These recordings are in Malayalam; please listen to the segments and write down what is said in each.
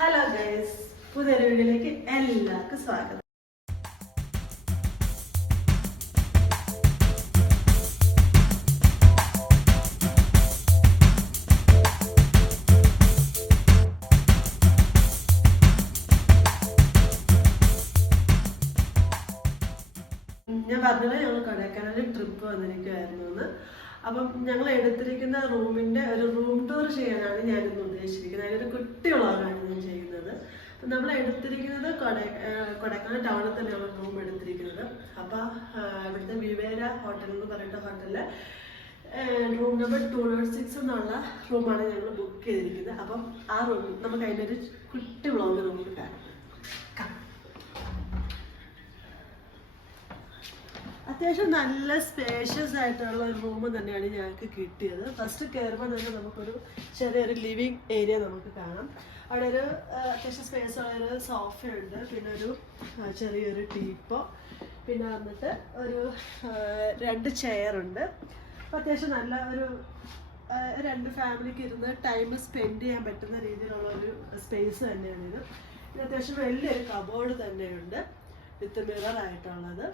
ഹലോ ഗൈസ്, പുതിയൊരു വീഡിയോയിലേക്ക് എല്ലാവർക്കും സ്വാഗതം. ഞാൻ പറഞ്ഞത് ഞങ്ങൾ കൊടൈക്കനാൽ ട്രിപ്പ് വന്നിരിക്കുമായിരുന്നു എന്ന്. അപ്പം ഞങ്ങൾ എടുത്തിരിക്കുന്ന റൂമിൻ്റെ ഒരു റൂം ടൂർ ചെയ്യാനാണ് ഞാനിന്ന് ഉദ്ദേശിച്ചിരിക്കുന്നത്. അതിലൊരു കുട്ടി വ്ളോഗാണ് ഞാൻ ചെയ്യുന്നത്. അപ്പം നമ്മൾ എടുത്തിരിക്കുന്നത് കൊടൈക്കനാൽ ടൗണിൽ തന്നെയാണ് റൂം എടുത്തിരിക്കുന്നത്. അപ്പോൾ ഇവിടുത്തെ വിവേര ഹോട്ടൽ എന്ന് പറയുന്ന ഹോട്ടലിൽ റൂം നമ്പർ 206 എന്നുള്ള റൂമാണ് ഞങ്ങൾ ബുക്ക് ചെയ്തിരിക്കുന്നത്. അപ്പം ആ റൂം നമുക്ക് അതിൻ്റെ ഒരു കുട്ടി വ്ളോഗ് നമുക്ക് കാണാം. അത്യാവശ്യം നല്ല സ്പേഷ്യസ് ആയിട്ടുള്ള ഒരു റൂം തന്നെയാണ് ഞങ്ങൾക്ക് കിട്ടിയത്. ഫസ്റ്റ് കയറുമ്പോൾ തന്നെ നമുക്കൊരു ചെറിയൊരു ലിവിങ് ഏരിയ നമുക്ക് കാണാം. അവിടെ ഒരു അത്യാവശ്യം സ്പേസ് ഉള്ളൊരു സോഫയുണ്ട്, പിന്നെ ഒരു ചെറിയൊരു ടീപ്പോ, പിന്നെ വന്നിട്ട് ഒരു 2 ചെയറുണ്ട്. അപ്പം അത്യാവശ്യം നല്ല ഒരു 2 ഫാമിലിക്ക് ഇരുന്ന് ടൈം സ്പെൻഡ് ചെയ്യാൻ പറ്റുന്ന രീതിയിലുള്ള ഒരു സ്പേസ് തന്നെയാണിത്. ഇത് അത്യാവശ്യം വലിയൊരു കബോർഡ് തന്നെയുണ്ട് വിത്ത് മിററായിട്ടുള്ളത്.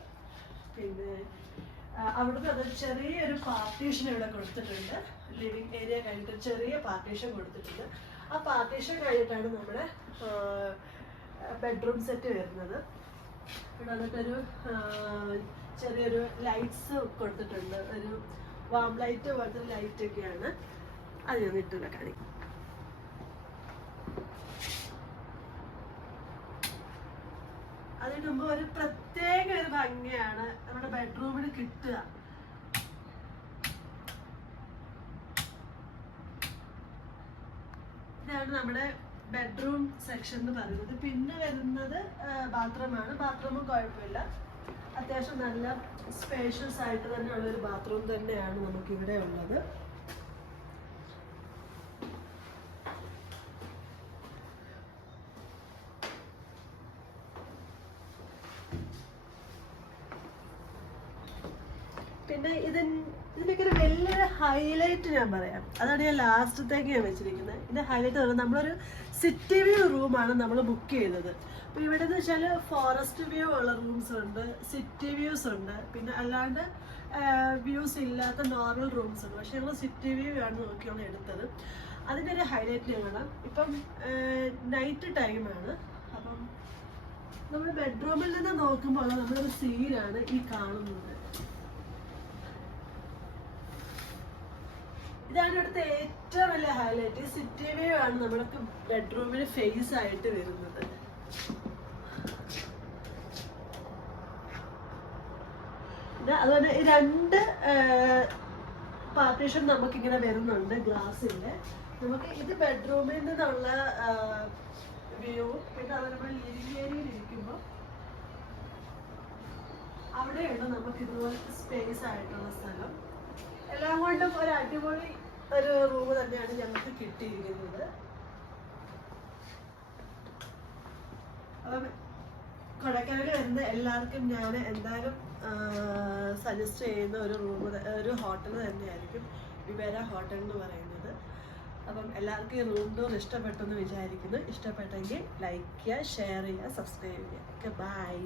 പിന്നെ അവിടുത്തെ അത് ചെറിയൊരു പാർട്ടീഷൻ ഇവിടെ കൊടുത്തിട്ടുണ്ട്. ലിവിങ് ഏരിയ കഴിഞ്ഞിട്ട് ചെറിയ പാർട്ടീഷൻ കൊടുത്തിട്ടുണ്ട്. ആ പാർട്ടീഷൻ കഴിഞ്ഞിട്ടാണ് നമ്മുടെ ബെഡ്റൂം സെറ്റ് വരുന്നത്. ഇവിടെ വന്നിട്ടൊരു ചെറിയൊരു ലൈറ്റ്സ് കൊടുത്തിട്ടുണ്ട്. ഒരു വാം ലൈറ്റ് പോലത്തെ ലൈറ്റൊക്കെയാണ്. അത് ഞാൻ ഇട്ടില്ല കാണിക്കും. അതിന് മുമ്പ് ഒരു പ്രത്യേക ഒരു ഭംഗിയാണ് നമ്മുടെ ബെഡ്റൂമിന് കിട്ടുക. ഇതാണ് നമ്മുടെ ബെഡ്റൂം സെക്ഷൻ എന്ന് പറയുന്നത്. പിന്നെ വരുന്നത് ബാത്റൂമാണ്. ബാത്റൂമും കുഴപ്പമില്ല, അത്യാവശ്യം നല്ല സ്പേഷ്യസ് ആയിട്ട് തന്നെ ഉള്ളൊരു ബാത്റൂം തന്നെയാണ് നമുക്കിവിടെ ഉള്ളത്. പിന്നെ ഇതിൻ്റെയൊക്കെ ഒരു വലിയൊരു ഹൈലൈറ്റ് ഞാൻ പറയാം. അതാണ് ഞാൻ ലാസ്റ്റത്തേക്ക് ഞാൻ വെച്ചിരിക്കുന്നത്. ഇതിൻ്റെ ഹൈലൈറ്റ് എന്ന് പറഞ്ഞാൽ നമ്മളൊരു സിറ്റി വ്യൂ റൂമാണ് നമ്മൾ ബുക്ക് ചെയ്തത്. അപ്പോൾ ഇവിടെ എന്ന് വെച്ചാൽ ഫോറസ്റ്റ് വ്യൂ ഉള്ള റൂംസ് ഉണ്ട്, സിറ്റി വ്യൂസ് ഉണ്ട്, പിന്നെ അല്ലാണ്ട് വ്യൂസ് ഇല്ലാത്ത നോർമൽ റൂംസ് ഉണ്ട്. പക്ഷേ ഞങ്ങൾ സിറ്റി വ്യൂ ആണ് നോക്കിയാണ് എടുത്തത്. അതിൻ്റെ ഒരു ഹൈലൈറ്റ് ഞാൻ കാണാം. ഇപ്പം നൈറ്റ് ടൈമാണ്. അപ്പം നമ്മൾ ബെഡ്റൂമിൽ നിന്ന് നോക്കുമ്പോൾ നമ്മളൊരു സീനാണ് ഈ കാണുന്നത്. ഇതാണ് ഇവിടുത്തെ ഏറ്റവും വലിയ ഹൈലൈറ്റ്. സിറ്റി വ്യൂ ആണ് നമ്മുടെ ബെഡ്റൂമിന് ഫേസ് ആയിട്ട് വരുന്നത്. അതുപോലെ 2 പാർട്ടീഷൻ നമുക്കിങ്ങനെ വരുന്നുണ്ട് ഗ്ലാസിൻ്റെ. നമുക്ക് ഇത് ബെഡ്റൂമിൽ നിന്നുള്ള വ്യൂ. പിന്നെ അത് നമ്മൾ ലിവിങ് ഏരിയയിൽ ഇരിക്കുമ്പോൾ അവിടെയുണ്ട് നമുക്ക് ഇതുപോലത്തെ സ്പേസ് ആയിട്ടുള്ള സ്ഥലം. എല്ലാം കൊണ്ടും ഒരു അടിപൊളി ഒരു റൂം തന്നെയാണ് ഞങ്ങൾക്ക് കിട്ടിയിരിക്കുന്നത്. അപ്പം കൊടൈക്കനാൽ വരുന്ന എല്ലാവർക്കും ഞാൻ എന്തായാലും സജസ്റ്റ് ചെയ്യുന്ന ഒരു ഹോട്ടൽ തന്നെയായിരിക്കും വിവേര ഹോട്ടൽ എന്ന് പറയുന്നത്. അപ്പം എല്ലാവർക്കും ഈ റൂം ടൂർ ഇഷ്ടപ്പെട്ടെന്ന് വിചാരിക്കുന്നു. ഇഷ്ടപ്പെട്ടെങ്കിൽ ലൈക്ക് ചെയ്യുക, ഷെയർ ചെയ്യുക, സബ്സ്ക്രൈബ് ചെയ്യുക. Okay, by.